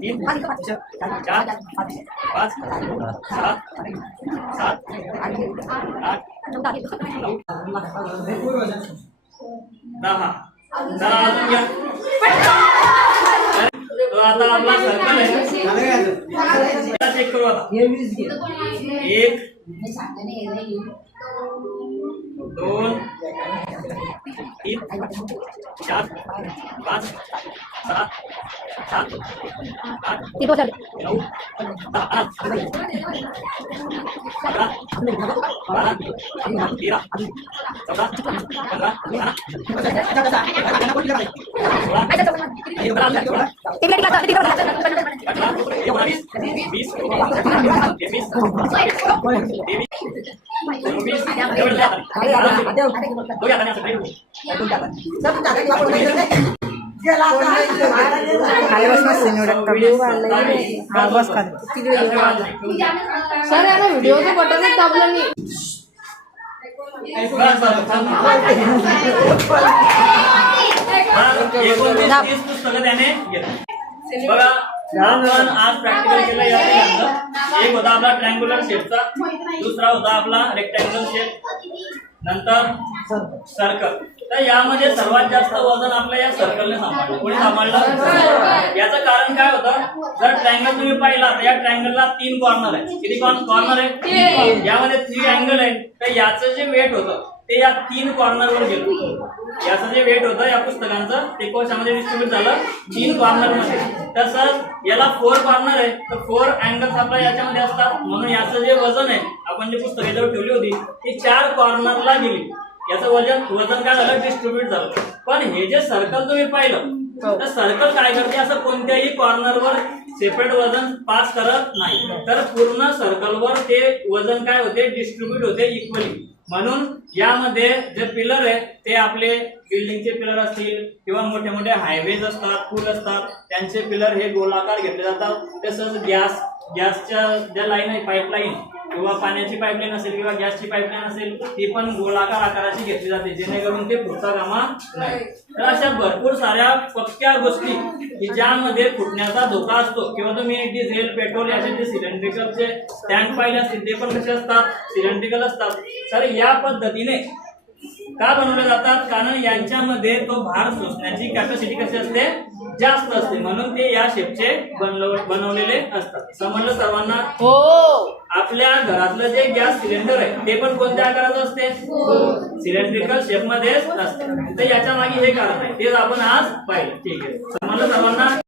3 4 5 7 7 8 10 चला अजून घ्या. तो आता आपला सर्कल आहे, चेक करू आता. 1 2 3 4 5 7 7 8 9 10 11 12 13 14 सर याला व्हिडिओचं बटनच दाबलं नाही. पुस्तकं त्याने घेतली बघा. आपण आज प्रॅक्टिकल केलं यात एक होता आपला ट्रायंग्युलर शेपचा, दुसरा होता आपला रेक्टँगल शेप, नंतर सर्कल. तर यामध्ये सर्वात जास्त वजन आपल्या या सर्कलने सांभाळलं. कोणी सांभाळलं? याचं कारण काय होतं, जर ट्रायंगल तुम्ही पाहिला तर या ट्रायंगलला 3 कॉर्नर आहे. किती कॉर्नर आहे? यामध्ये 3 अँगल आहे. तर याचं जे वेट होतं ते या 3 कॉर्नरवर गेलं. याचं जे वेट होतं या पुस्तकांचं ते कोशामध्ये डिस्ट्रीब्यूट झालं 3 कॉर्नरमध्ये. तसंच याला 4 कॉर्नर आहे, तर 4 अँगल्स आपल्या याच्यामध्ये असतात. म्हणून याचं जे वजन आहे आपण जे पुस्तक याच्यावर ठेवली होती ती 4 कॉर्नरला गेली. याचं वजन काय झालं, डिस्ट्रीब्यूट झालं. पण हे जे सर्कल तुम्ही पाहिलं तर सर्कल काय करते, असं कोणत्याही कॉर्नरवर सेपरेट वजन पास करत नाही. तर पूर्ण सर्कलवर ते वजन काय होते, डिस्ट्रीब्यूट होते इक्वली. म्हणून यामध्ये जे पिलर आहे ते आपले बिल्डिंगचे पिलर असतील किंवा मोठे मोठे हायवेज असतात, पूल असतात, त्यांचे पिलर हे गोलाकार घेतले जातात. तसंच गॅसच्या ज्या लाईन आहे, पाईपलाईन किंवा पाण्याची पाईपलाईन असेल किंवा गॅसची पाईपलाईन असेल ती पण गोलाकार आकाराची घेतली जाते, जेणेकरून ते फुटता कामा नाही. तर अशा भरपूर साऱ्या पक्क्या गोष्टी की ज्यामध्ये फुटण्याचा धोका असतो. किंवा तुम्ही डिझेल, पेट्रोल याचे जे सिलेंड्रिकलचे टँक पाहिले असतील ते पण कसे असतात, सिलेंड्रिकल असतात. तर या पद्धतीने का बनवले जातात, कारण यांच्यामध्ये तो भार शोषण्याची कॅपॅसिटी कशी असते, जास्त असते. म्हणून ते या शेपचे बनवलेले असतात. समजलं सर्वांना? हो. आपल्या घरातलं जे गॅस सिलेंडर आहे ते पण कोणत्या आकाराचं असते, सिलेंड्रिकल शेप मध्ये असते. तर याच्या मागे हे कारण आहे, तेच आपण आज पाहिलं. ठीक आहे, समजलं सर्वांना?